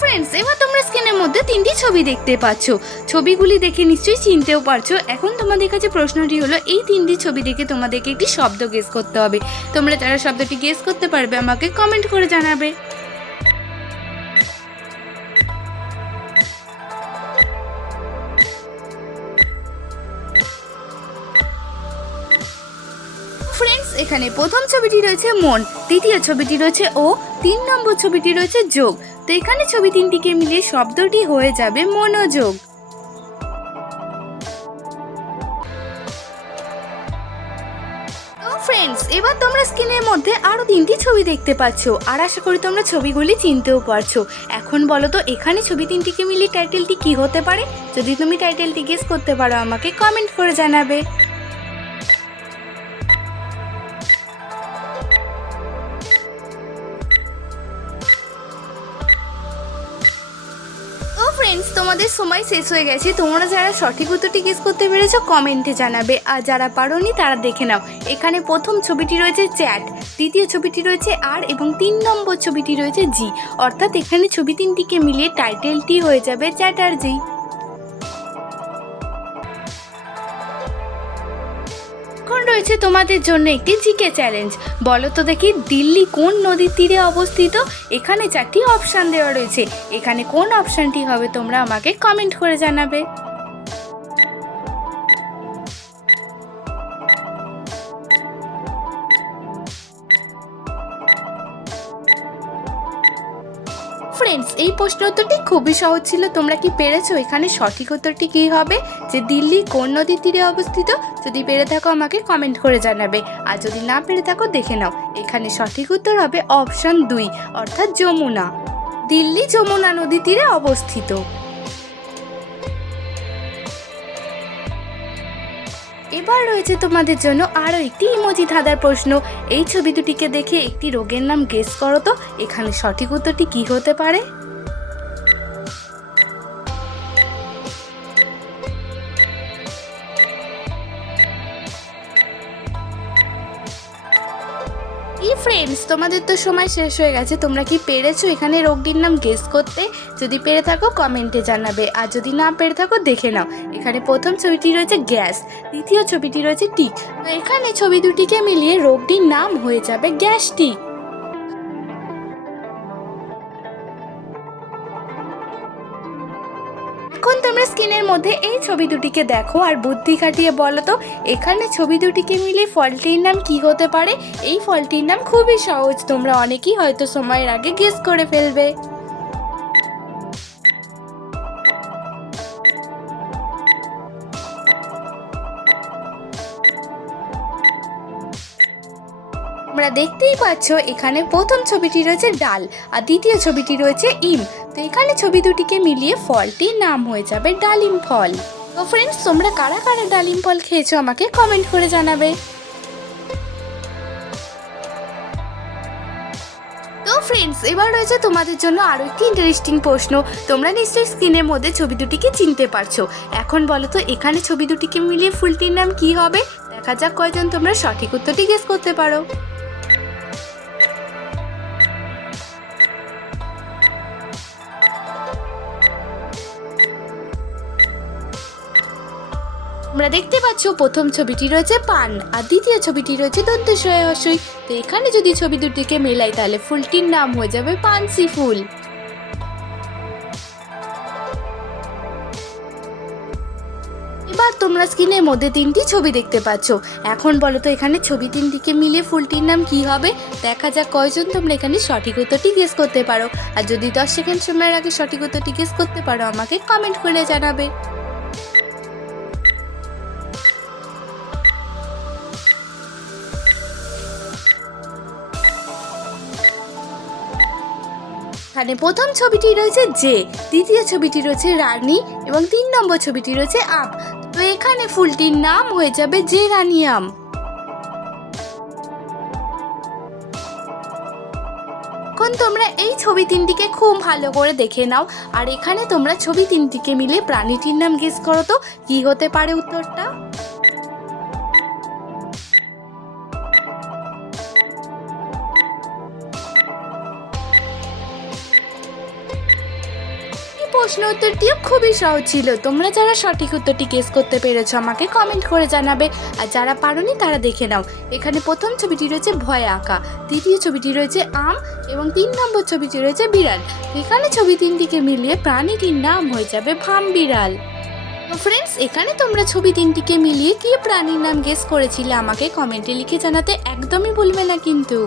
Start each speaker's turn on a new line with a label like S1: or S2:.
S1: Friends এবার তোমরা স্ক্রিনের মধ্যে তিনটি ছবি দেখতে পাচ্ছ। ছবিগুলি দেখে নিশ্চয়ই চিনতেও পারছ। এখন তোমাদের কাছে প্রশ্নটি হলো, এই তিনটি ছবি দেখে তোমাদেরকে একটি শব্দ গেস করতে হবে। তোমরা যারা শব্দটি গেস করতে পারবে, আমাকে কমেন্ট করে জানাবে। ফ্রেন্ডস এখানে প্রথম ছবিটি রয়েছে মন, দ্বিতীয় ছবিটি রয়েছে ও, তিন নম্বর ছবিটি রয়েছে যোগ। তো এখানে ছবি তিনটিকে মিলিয়ে শব্দটি হয়ে যাবে মনোযোগ। ফ্রেন্ডস এবার তোমরা স্ক্রিনের মধ্যে আরও তিনটি ছবি দেখতে পাচ্ছ, আর আশা করি তোমরা ছবিগুলি চিনতেও পারছ। এখন বলো তো, এখানে ছবি তিনটিকে মিলিয়ে টাইটেলটি কি হতে পারে? যদি তুমি টাইটেলটি গেস করতে পারো, আমাকে কমেন্ট করে জানাবে। ফ্রেন্ডস তোমাদের সময় শেষ হয়ে গেছে। তোমরা যারা সঠিক উত্তরটি গেস করতে পেরেছ কমেন্টে জানাবে। আর যারা পারোনি, তারা দেখে নাও। এখানে প্রথম ছবিটি রয়েছে চ্যাট, দ্বিতীয় ছবিটি রয়েছে আর, এবং তিন নম্বর ছবিটি রয়েছে জি। অর্থাৎ এখানে ছবি তিনটিকে মিলিয়ে টাইটেলটি হয়ে যাবে চ্যাটার্জি এখন রয়েছে তোমাদের জন্য একটি জিকে চ্যালেঞ্জ। বলো তো দেখি, দিল্লি কোন নদীর তীরে অবস্থিত? এখানে চারটি অপশান দেওয়া রয়েছে। এখানে কোন অপশানটি হবে তোমরা আমাকে কমেন্ট করে জানাবে। ফ্রেন্ডস এই প্রশ্ন উত্তরটি খুবই সহজ ছিল। তোমরা কি পেরেছ? এখানে সঠিক উত্তরটি কী হবে? যে দিল্লি কোন নদীর তীরে অবস্থিত? যদি পেরে থাকো আমাকে কমেন্ট করে জানাবে। আর যদি না পেরে থাকো, দেখে নাও। এখানে সঠিক উত্তর হবে অপশান দুই, অর্থাৎ যমুনা। দিল্লি যমুনা নদী তীরে অবস্থিত। এবার রয়েছে তোমাদের জন্য আরও একটি ইমোজি ধাঁধার প্রশ্ন। এই ছবি দুটিকে দেখে একটি রোগের নাম গেস করো তো। এখানে সঠিক উত্তরটি কী হতে পারে? ফ্রেন্ডস তোমাদের তো সময় শেষ হয়ে গেছে। তোমরা কি পেরেছ? এখানে রোগটির নাম গেস করতে। যদি পেরে থাকো কমেন্টে জানাবে। আর যদি না পেরে থাকো, দেখে নাও। এখানে প্রথম ছবিটি রয়েছে গ্যাস দ্বিতীয় ছবিটি রয়েছে টিক তো এখানে ছবি দুটিকে মিলিয়ে রোগটির নাম হয়ে যাবে গ্যাস এখন স্ক্রিনের মধ্যে এই ছবি দুটিকে দেখো আর বুদ্ধি খাটিয়ে বলো তো, এখানে ছবি দুটিকে মিলে ফলটির নাম কি হতে পারে? এই ফলটির নাম খুবই সহজ, তোমরা অনেকেই হয়তো সময়ের আগে গেস করে ফেলবে। তোমরা দেখতেই পাচ্ছ, এখানে প্রথম ছবিটি রয়েছে ডাল আর দ্বিতীয় ছবিটি রয়েছে ইম। তো এখানে ছবি দুটিকে মিলিয়ে ফলটির নাম হয়ে যাবে ডালিম ফল। তো ফ্রেন্ডস তোমরা কারা কারা ডালিম ফল খেয়েছো আমাকে কমেন্ট করে জানাবে। তো ফ্রেন্ডস এবার রয়েছে তোমাদের জন্য আরও একটি ইন্টারেস্টিং প্রশ্ন। তোমরা নিশ্চয়ই স্ক্রিনের মধ্যে ছবি দুটিকে চিনতে পারছ। এখন বলো তো, এখানে ছবি দুটিকে মিলিয়ে ফুলটির নাম কি হবে? দেখা যাক কয়জন তোমরা সঠিক উত্তরটি গেস করতে পারো। তোমরা দেখতে পাচ্ছ, প্রথম ছবিটি রয়েছে পান, আর দ্বিতীয় ছবিটি রয়েছে দন্তস্বয় হসই তো এখানে যদি ছবি দুটিকে মেলাই, তাহলে ফুলটির নাম হয়ে যাবে পানসি ফুল। এবার তোমরা স্ক্রিনের মধ্যে তিনটি ছবি দেখতে পাচ্ছ। এখন বলো তো, এখানে ছবি তিনটিকে মিলে ফুলটির নাম কি হবে? দেখা যাক কয়জন তোমরা এখানে সঠিক উত্তরটি গেস করতে পারো। আর যদি দশ সেকেন্ড সময়ের আগে সঠিক উত্তরটি গেস করতে পারো, আমাকে কমেন্ট করে জানাবে। এখানে প্রথম ছবিটি রয়েছে জে, দ্বিতীয় ছবিটি রয়েছে রানী এবং তিন নম্বর ছবিটি রয়েছে আম। তো এখানে ফুলটির নাম হয়ে যাবে জে রানী আম। এখন তোমরা এই ছবি তিনটিকে খুব ভালো করে দেখে নাও। আর এখানে তোমরা ছবি তিনটিকে মিলে প্রাণীটির নাম গেস করো তো। কি হতে পারে উত্তরটা? প্রশ্ন উত্তরটিও খুবই সহজ ছিল। তোমরা যারা সঠিক উত্তরটি গেস করতে পেরেছ, আমাকে কমেন্ট করে জানাবে। আর যারা পারোনি, তারা দেখে নাও। এখানে প্রথম ছবিটি রয়েছে ভয় আঁকা, দ্বিতীয় ছবিটি রয়েছে আম, এবং তিন নম্বর ছবিটি রয়েছে বিড়াল। এখানে ছবি তিনটিকে মিলিয়ে প্রাণীটির নাম হয়ে যাবে ভাম বিড়াল। তো ফ্রেন্ডস এখানে তোমরা ছবি তিনটিকে মিলিয়ে কি প্রাণীর নাম গেস করেছিলে, আমাকে কমেন্টে লিখে জানাতে একদমই ভুলবে না কিন্তু।